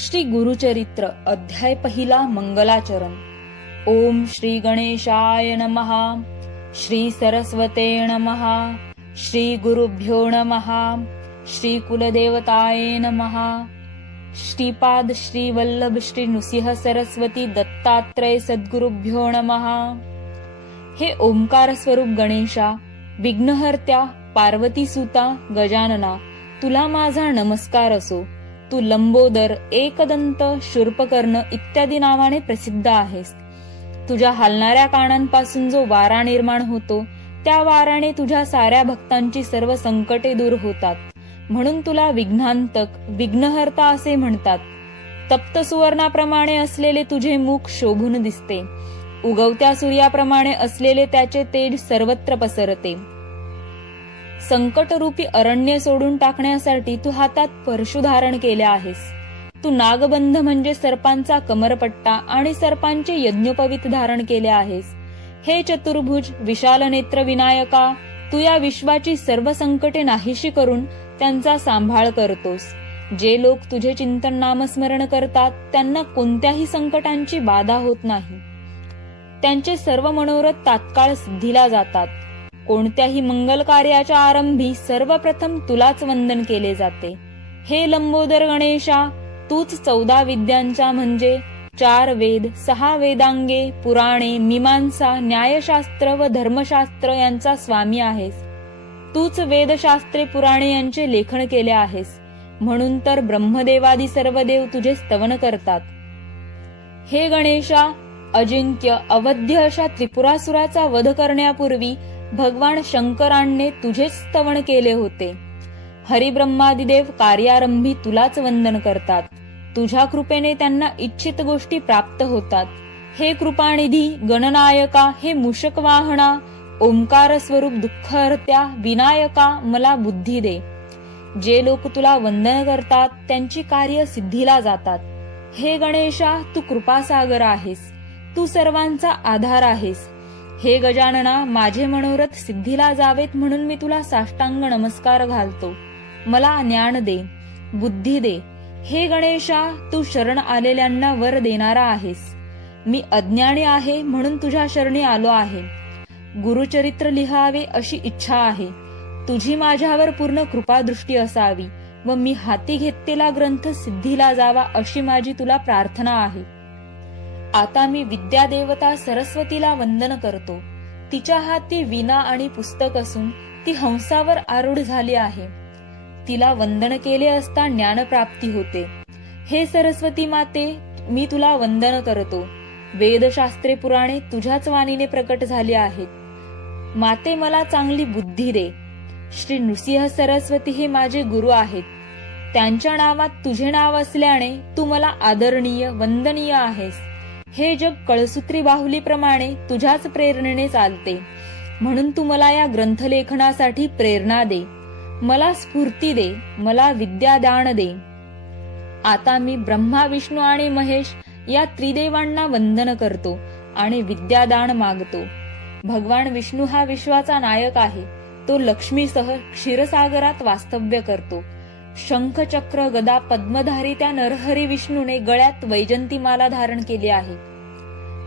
श्री गुरुचरित्र अध्याय पहिला मंगलाचरण। ओम श्री गणेशाय नमः। श्री सरस्वते नमः। श्री गुरुभ्यो नमः। श्री कुलदेवताये नमः। श्रीपाद श्री वल्लभ श्री नृसिंह सरस्वती दत्तात्रय सद्गुरुभ्यो नमः। हे ओंकार स्वरूप गणेशा, विघ्नहर्त्या, पार्वती सुता, गजानना, तुला माझा नमस्कार असो। तू लंबोदर, एकदंत, शूर्पकर्ण इत्यादी नावाने प्रसिद्ध आहेस। तुझ्या हलणाऱ्या कानांपासून जो वारा निर्माण होतो, त्या वाराने तुझ्या साऱ्या भक्तांची सर्व संकटे दूर होतात, म्हणून तुला विघ्नांतक, विघ्नहर्ता असे म्हणतात। तप्त सुवर्णाप्रमाणे असलेले तुझे मुख शोभून दिसते। उगवत्या सूर्याप्रमाणे असलेले त्याचे तेज सर्वत्र पसरते। संकटरूपी अरण्य सोडून टाकण्यासाठी तू हातात परशु धारण केले आहेस। तू नागबंध म्हणजे सर्पांचा कमरपट्टा आणि सर्पांचे यज्ञोपवीत धारण केले आहेस। हे चतुर्भुज विशाल नेत्र विनायका, तू या विश्वाची सर्व संकटे नाहीशी करून त्यांचा सांभाळ करतोस। जे लोक तुझे चिंतन नामस्मरण करतात, त्यांना कोणत्याही संकटांची बाधा होत नाही। त्यांचे सर्व मनोरथ तात्काळ सिद्धीला जातात। कोणत्याही मंगल कार्याच्या आरंभी सर्वप्रथम तुलाच वंदन केले जाते। हे लंबोदर गणेशा, तूच 14 विद्यांचा म्हणजे 4 वेद, 6 वेदांगे, पुराणे, मीमांसा, न्यायशास्त्र व धर्मशास्त्र यांचा स्वामी आहेस। तूच वेदशास्त्रे पुराणे यांचे लेखन केले आहेस, म्हणून तर ब्रह्मदेवादी सर्व देव तुझे स्तवन करतात। हे गणेशा, अजिंक्य अवध्य अशा त्रिपुरासुराचा वध करण्यापूर्वी भगवान शंकरांनी तुझेच स्तवन केले होते। हरिब्रह्मादिदेव कार्यारंभी तुलाच वंदन करतात। तुझ्या कृपेने त्यांना इच्छित गोष्टी प्राप्त होतात। हे कृपानिधी गणनायका, हे मूषक वाहना, ओंकार स्वरूप दुःखहर्त्या विनायका, मला बुद्धी दे। जे लोक तुला वंदन करतात त्यांची कार्य सिद्धीला जातात। हे गणेशा, तू कृपासागर आहेस। तू सर्वांचा आधार आहेस। हे गजानना, माझे मनोरथ सिद्धीला जावेत म्हणून मी तुला साष्टांग नमस्कार घालतो। मला ज्ञान दे, बुद्धी दे। हे गणेशा, तू शरण आलेल्यांना वर देणारा आहेस। मी अज्ञानी आहे म्हणून तुझ्या शरणी आलो आहे। गुरुचरित्र लिहावे अशी इच्छा आहे। तुझी माझ्यावर पूर्ण कृपादृष्टी असावी व मी हाती घेतलेला ग्रंथ सिद्धीला जावा अशी माझी तुला प्रार्थना आहे। आता मी विद्या देवता सरस्वतीला वंदन करतो। तिच्या हाती वीणा आणि पुस्तक असून ती हंसावर आरूढ झाली आहे। तिला वंदन केले असता ज्ञानप्राप्ती होते। हे सरस्वती माते, मी तुला वंदन करतो। वेदशास्त्रे पुराणे तुझ्याच वाणीने प्रकट झाली आहेत। माते, मला चांगली बुद्धी दे। श्री नृसिंह सरस्वती हे माझे गुरु आहेत। त्यांच्या नावात तुझे नाव असल्याने तू मला आदरणीय, वंदनीय आहेस। हे जग कळसूत्री बाहुलीप्रमाणे तुझ्याच प्रेरणेने चालते, म्हणून तू मला या ग्रंथलेखनासाठी प्रेरणा दे। मला स्फूर्ती दे, मला विद्यादान दे। आता मी ब्रह्मा, विष्णू आणि महेश या त्रिदेवांना वंदन करतो आणि विद्यादान मागतो। भगवान विष्णू हा विश्वाचा नायक आहे। तो लक्ष्मीसह क्षीरसागरात वास्तव्य करतो। शंख, चक्र, गदा, पद्मधारी त्या नरहरी विष्णूने गळ्यात वैजंतीमाला धारण केली आहे।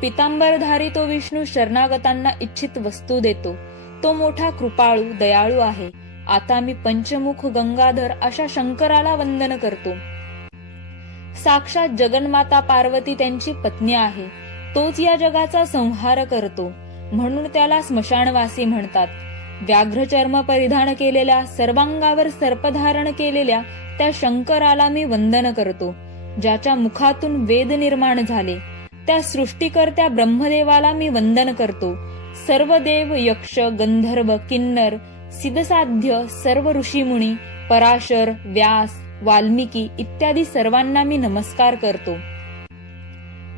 पितांबरधारी तो विष्णू शरणागतांना इच्छित वस्तू देतो। तो मोठा कृपाळू, दयाळू आहे। आता मी पंचमुख गंगाधर अशा शंकराला वंदन करतो। साक्षात जगन्माता पार्वती त्यांची पत्नी आहे। तोच या जगाचा संहार करतो, म्हणून त्याला स्मशानवासी म्हणतात। व्याघ्र चर्म परिधान केलेल्या, सर्वांगावर सर्पधारण केलेल्या त्या शंकराला मी वंदन करतो। ज्याच्या मुखातून वेद निर्माण झाले, त्या सृष्टीकर्त्या ब्रह्मदेवाला मी वंदन करतो। सर्व देव, यक्ष, गंधर्व, किन्नर, सिद्धसाध्य, सर्व ऋषीमुनी, पराशर, व्यास, वाल्मिकी इत्यादी सर्वांना मी नमस्कार करतो।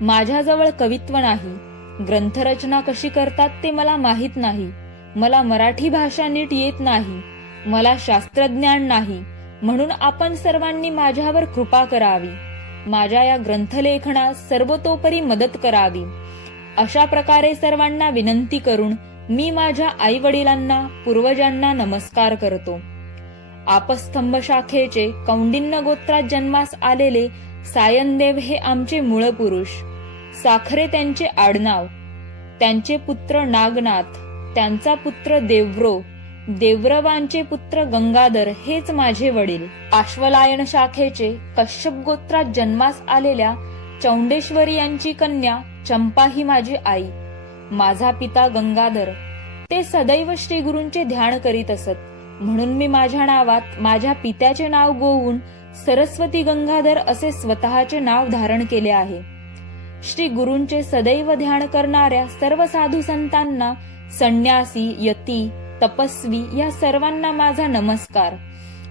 माझ्याजवळ कवित्व नाही। ग्रंथरचना कशी करतात ते मला माहीत नाही। मला मराठी भाषा नीट येत नाही। मला शास्त्रज्ञान नाही, म्हणून आपण सर्वांनी माझ्यावर कृपा करावी। माझ्या या ग्रंथलेखनास सर्वतोपरी मदत करावी। अशा प्रकारे सर्वांना विनंती करून मी माझ्या आई वडिलांना, पूर्वजांना नमस्कार करतो। आपस्तंभ शाखेचे कौंडिन्य गोत्रात जन्मास आलेले सायनदेव हे आमचे मूळ पुरुष, साखरे त्यांचे आडनाव, त्यांचे पुत्र नागनाथ, त्यांचा पुत्र देवव्रो, देवव्रवांचे पुत्र गंगाधर हेच माझे वडील. आश्वलायन शाखेचे कश्यप गोत्रात जन्मास आलेल्या चौंडेश्वरी यांची कन्या चंपा ही माझी आई. माझा पिता गंगाधर ते सदैव श्री गुरूंचे ध्यान करीत असत, म्हणून मी माझ्या नावात माझ्या पित्याचे नाव गोवून सरस्वती गंगाधर असे स्वतःचे नाव धारण केले आहे. श्री गुरूंचे सदैव ध्यान करणाऱ्या सर्व साधू संतांना, संन्यासी, यती, तपस्वी या सर्वांना माझा नमस्कार.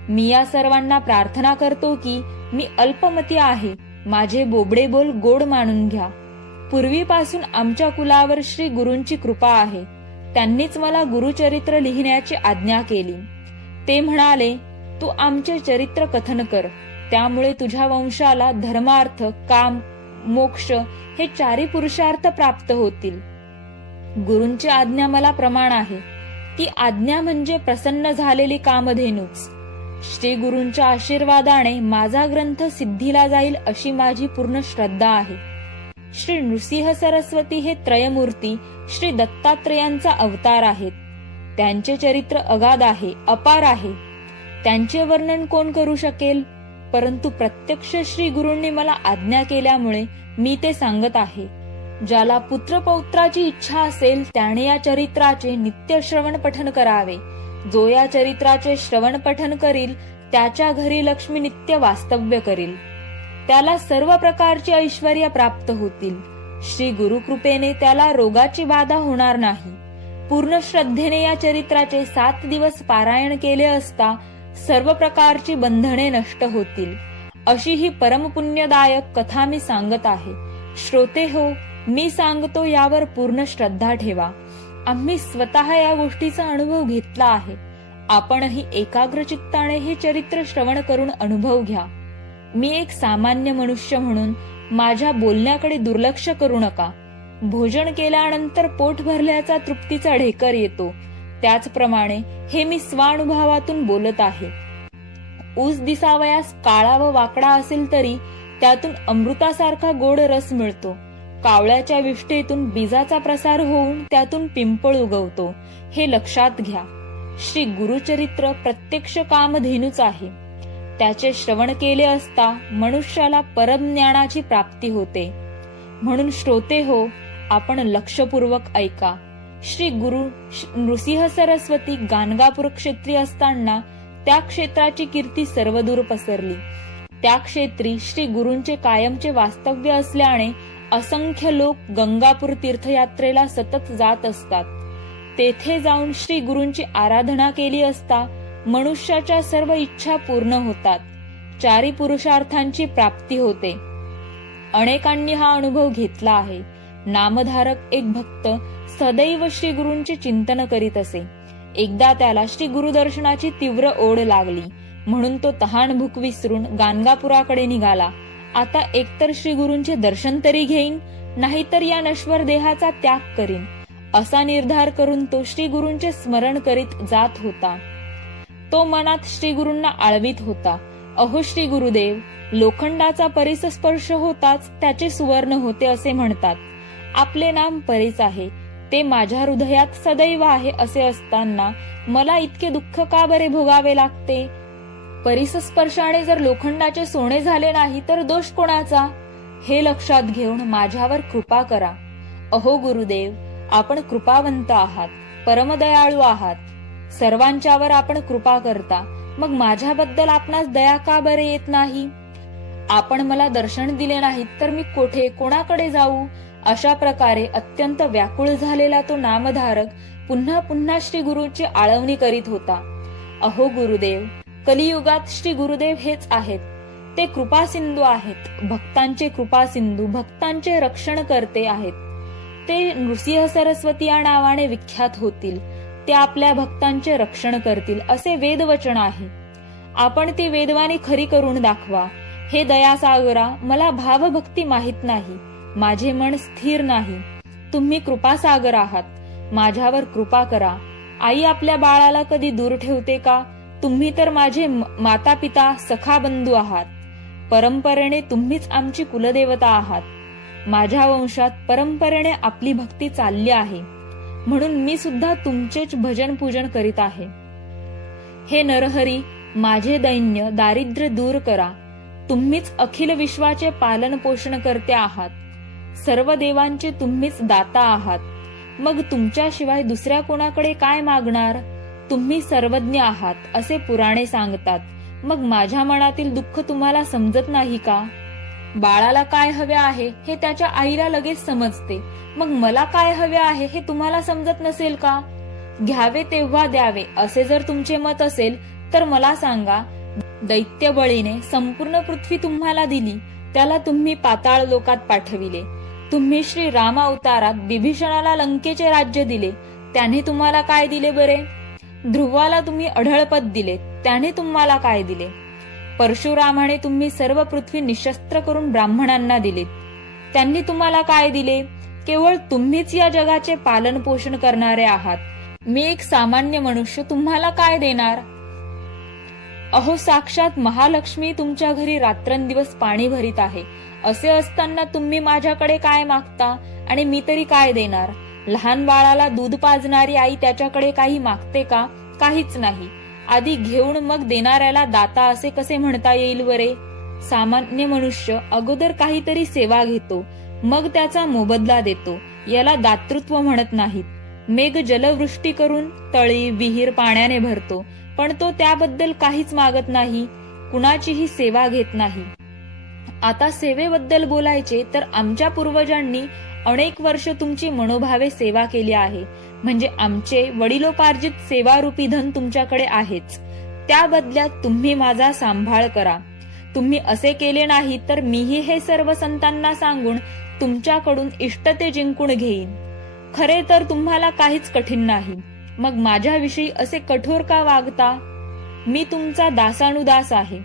मी या सर्वांना प्रार्थना करतो की मी अल्पमती आहे, माझे बोबडे बोल गोड मानून घ्या. पूर्वीपासून आमच्या कुलावर श्री गुरूंची कृपा आहे. त्यांनीच मला गुरुचरित्र लिहिण्याची आज्ञा केली. ते म्हणाले, तू आमचे चरित्र कथन कर, त्यामुळे तुझ्या वंशाला धर्मार्थ, काम, मोक्ष हे चारी पुरुषार्थ प्राप्त होतील. गुरूंची आज्ञा मला प्रमाण आहे. ती आज्ञा म्हणजे प्रसन्न झालेली कामधेनूच. श्री गुरूंच्या आशीर्वादाने माझा ग्रंथ सिद्धीला जाईल अशी माझी पूर्ण श्रद्धा आहे. श्री नृसिंह सरस्वती हे त्रयमूर्ती श्री दत्तात्रेयांचा अवतार आहेत. त्यांचे चरित्र अगाध आहे, अपार आहे. त्यांचे वर्णन कोण करू शकेल? परंतु प्रत्यक्ष श्री गुरूंनी मला आज्ञा केल्यामुळे मी ते सांगत आहे. ज्याला पुत्रपौत्राची इच्छा असेल त्याने या चरित्राचे नित्य श्रवण पठन करावे. जो या चरित्राचे श्रवण पठन करील त्याच्या घरी लक्ष्मी नित्य वास्तव्य करील. त्याला सर्व प्रकारची ऐश्वर्य प्राप्त होतील. श्री गुरुकृपेने त्याला रोगाची बाधा होणार नाही. पूर्ण श्रद्धेने या चरित्राचे 7 दिवस पारायण केले असता सर्व प्रकारची बंधने नष्ट होतील. अशी ही परमपुण्यदायक कथा मी सांगत आहे. श्रोते हो, मी सांगतो यावर पूर्ण श्रद्धा ठेवा. आम्ही स्वतः या गोष्टीचा अनुभव घेतला आहे. आपणही एकाग्र चित्ताने हे चरित्र श्रवण करून अनुभव घ्या. मी एक सामान्य मनुष्य म्हणून माझ्या बोलण्याकडे दुर्लक्ष करू नका. भोजन केल्यानंतर पोट भरल्याचा तृप्तीचा ढेकर येतो, त्याचप्रमाणे हे मी स्वानुभवातून बोलत आहे. ऊस दिसावयास काळा व वाकडा असेल तरी त्यातून अमृतासारखा गोड रस मिळतो. कावळ्याच्या विष्ठेतून बीजाचा प्रसार होऊन त्यातून पिंपळ उगवतो, हे लक्षात घ्या. श्री गुरुचरित्र प्रत्यक्ष कामधेनूच आहे. त्याचे श्रवण केले असता मनुष्याला परमज्ञानाची प्राप्ती होते. म्हणून श्रोते हो, आपण लक्षपूर्वक ऐका. श्री गुरु नृसिंह सरस्वती गाणगापूर क्षेत्री असताना त्या क्षेत्राची कीर्ती सर्वदूर पसरली. त्या क्षेत्री श्री गुरूंचे कायमचे वास्तव्य असल्याने असंख्य लोक गंगापूर तीर्थयात्रेला सतत जात असतात. तेथे जाऊन श्री गुरूंची आराधना केली असता मनुष्याच्या सर्व इच्छा पूर्ण होतात. चारी पुरुषार्थांची प्राप्ती होते. अनेकांनी हा अनुभव घेतला आहे. नामधारक एक भक्त सदैव श्री गुरूंचे चिंतन करीत असे. एकदा त्याला श्री गुरुदर्शनाची तीव्र ओढ लागली, म्हणून तो तहान भूक विसरून गाणगापुराकडे निघाला. आता एकतर श्री गुरूंचे दर्शन तरी घेईन, नाहीतर या नश्वर देहाचा त्याग करीन, असा निर्धार करून तो श्री गुरूंचे स्मरण करीत जात होता. तो मनात श्री गुरूंना आळवीत होता. अहो श्री गुरुदेव, लोखंडाचा परिसस्पर्श होताच त्याचे सुवर्ण होते असे म्हणतात. आपले नाम परीस आहे, ते माझ्या हृदयात सदैव आहे असे असताना मला इतके दुःख का बरे भोगावे लागते? परिसस्पर्शाने जर लोखंडाचे सोने झाले नाही तर दोष कोणाचा? हे लक्षात घेऊन माझ्यावर कृपा करा. अहो गुरुदेव, आपण कृपावंत आहात, परमदयाळू आहात. सर्वांच्यावर आपण कृपा करता, मग माझ्याबद्दल आपणास दया का बरे येत नाही? आपण मला दर्शन दिले नाहीत तर मी कोठे कोणाकडे जाऊ? अशा प्रकारे अत्यंत व्याकुळ झालेला तो नामधारक पुन्हा पुन्हा श्री गुरूंची आळवणी करीत होता. अहो गुरुदेव, कलियुगात श्री गुरुदेव हेच आहेत. ते कृपा सिंधू आहेत, भक्तांचे कृपा सिंधू, भक्तांचे रक्षण करते आहेत. ते नृसिंह सरस्वती या नावाने विख्यात होतील. ते आपल्या भक्तांचे रक्षण करतील असे वेदवचन आहे. आपण ती वेदवाणी खरी करून दाखवा. हे दयासागरा, मला भावभक्ती माहित नाही, माझे मन स्थिर नाही. तुम्ही कृपासागर आहात, माझ्यावर कृपा करा. आई आपल्या बाळाला कधी दूर ठेवते का? तुम्ही तर माझे माता पिता, सखा बंधू आहात. परंपरेने तुम्हीच आमची कुलदेवता आहात. माझ्या वंशात परंपरेने आपली भक्ती चालली आहे, म्हणून मी सुद्धा तुमचेच भजन पूजन करीत आहे. हे नरहरी, माझे दैन्य दारिद्र्य दूर करा. तुम्हीच अखिल विश्वाचे पालन पोषण करते आहात. सर्व देवांचे तुम्हीच दाता आहात. मग तुमच्याशिवाय दुसऱ्या कोणाकडे काय मागणार? तुम्ही सर्वज्ञ आहात असे पुराणे सांगतात. मग माझ्या मनातील दुःख तुम्हाला समजत नाही का? बाळाला काय हवे आहे हे त्याच्या आईला लगेच समजते. मग मला काय हवे आहे हे तुम्हाला समजत नसेल का? घ्यावे तेव्हा द्यावे असे जर तुमचे मत असेल तर मला सांगा. दैत्य बळीने संपूर्ण पृथ्वी तुम्हाला दिली, त्याला तुम्ही पाताळ लोकात पाठविले. तुम्ही श्री राम अवतारात विभीषणाला लंकेचे राज्य दिले, त्याने तुम्हाला काय दिले बरे? ध्रुवाला तुम्ही अढळपद दिले, त्याने तुम्हाला काय दिले? परशुरामाने तुम्ही सर्व पृथ्वी निशस्त्र करून ब्राह्मणांना दिली, त्यांनी तुम्हाला काय दिले? केवळ तुम्हीच या जगाचे पालन पोषण करणारे आहात. मी एक सामान्य मनुष्य तुम्हाला काय देणार? अहो, साक्षात महालक्ष्मी तुमच्या घरी रात्रंदिवस पाणी भरीत आहे. असे असताना तुम्ही माझ्याकडे काय मागता आणि मी तरी काय देणार? लहान बाळाला दूध पाजणारी आई त्याच्याकडे काही मागते का? काहीच नाही. आधी घेऊन मग देणाऱ्याला दाता असे कसे म्हणता येईल बरे? सामान्य मनुष्य अगोदर काहीतरी सेवा घेतो, मग त्याचा मोबदला देतो. याला दातृत्व म्हणत नाहीत. मेघ जलवृष्टी करून तळी विहीर पाण्याने भरतो, पण तो त्याबद्दल काहीच मागत नाही, कुणाचीही सेवा घेत नाही. आता सेवेबद्दल बोलायचे तर आमच्या पूर्वजांनी अनेक वर्ष तुमची मनोभावे सेवा केली आहे. म्हणजे आमचे वडिलोपार्जित सेवारूपी धन तुमच्याकडे आहेच. त्या बदल्यात तुम्ही माझा सांभाळ करा. तुम्ही असे केले नाही तर मीही हे सर्व संतांना सांगून तुमच्याकडून इष्टते जिंकून घेईन. खरे तर तुम्हाला काहीच कठीण नाही. मग माझ्याविषयी असे कठोर का वागता? मी तुमचा दासानुदास आहे.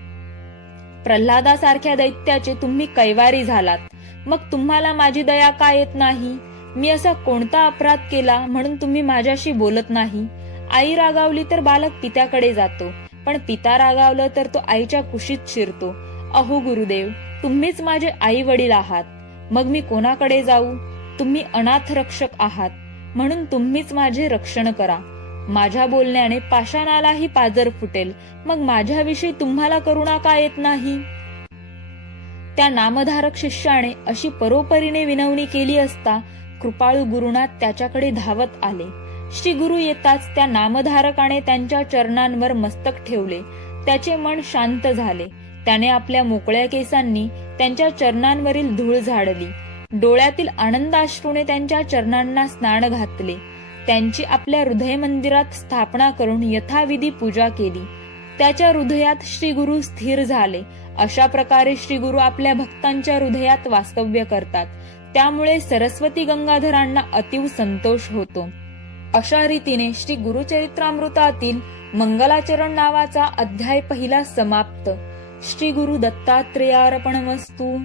प्रल्हादासारख्या दैत्याचे तुम्ही कैवारी झालात, मग तुम्हाला माझी दया का येत नाही? मी असा कोणता अपराध केला म्हणून तुम्ही माझ्याशी बोलत नाही? आई रागावली तर बालक पित्याकडे जातो, पण पिता रागावलं तर तो आईच्या कुशीत शिरतो. अहो गुरुदेव, तुम्हीच माझे आई वडील आहात, मग मी कोणाकडे जाऊ? तुम्ही अनाथ रक्षक आहात, म्हणून तुम्हीच माझे रक्षण करा. माझ्या बोलण्याने पाषाणालाही पाजर फुटेल, मग माझ्याविषयी तुम्हाला करुणा का येत नाही? त्या नामधारक शिष्याने अशी परोपरीने विनवणी केली असता कृपाळू गुरुनाथ त्याच्याकडे धावत आले. श्री गुरु येताच त्या नामधारकाने त्यांच्या चरणांवर मस्तक ठेवले. त्याचे मन शांत झाले. त्याने आपल्या मोकळ्या केसांनी त्यांच्या चरणांवरील धूळ झाडली. डोळ्यातील आनंदाश्रूने त्यांच्या चरणांना स्नान घातले. त्यांची आपल्या हृदय मंदिरात स्थापना करून यथाविधी पूजा केली. त्याच्या हृदयात श्री गुरु स्थिर झाले. अशा प्रकारे श्री गुरु आपल्या भक्तांच्या हृदयात वास्तव्य करतात. त्यामुळे सरस्वती गंगाधरांना अतीव संतोष होतो. अशा रीतीने श्री गुरुचरित्रामृतातील मंगलाचरण नावाचा अध्याय पहिला समाप्त. श्री गुरु दत्तात्रेयार्पणमस्तु.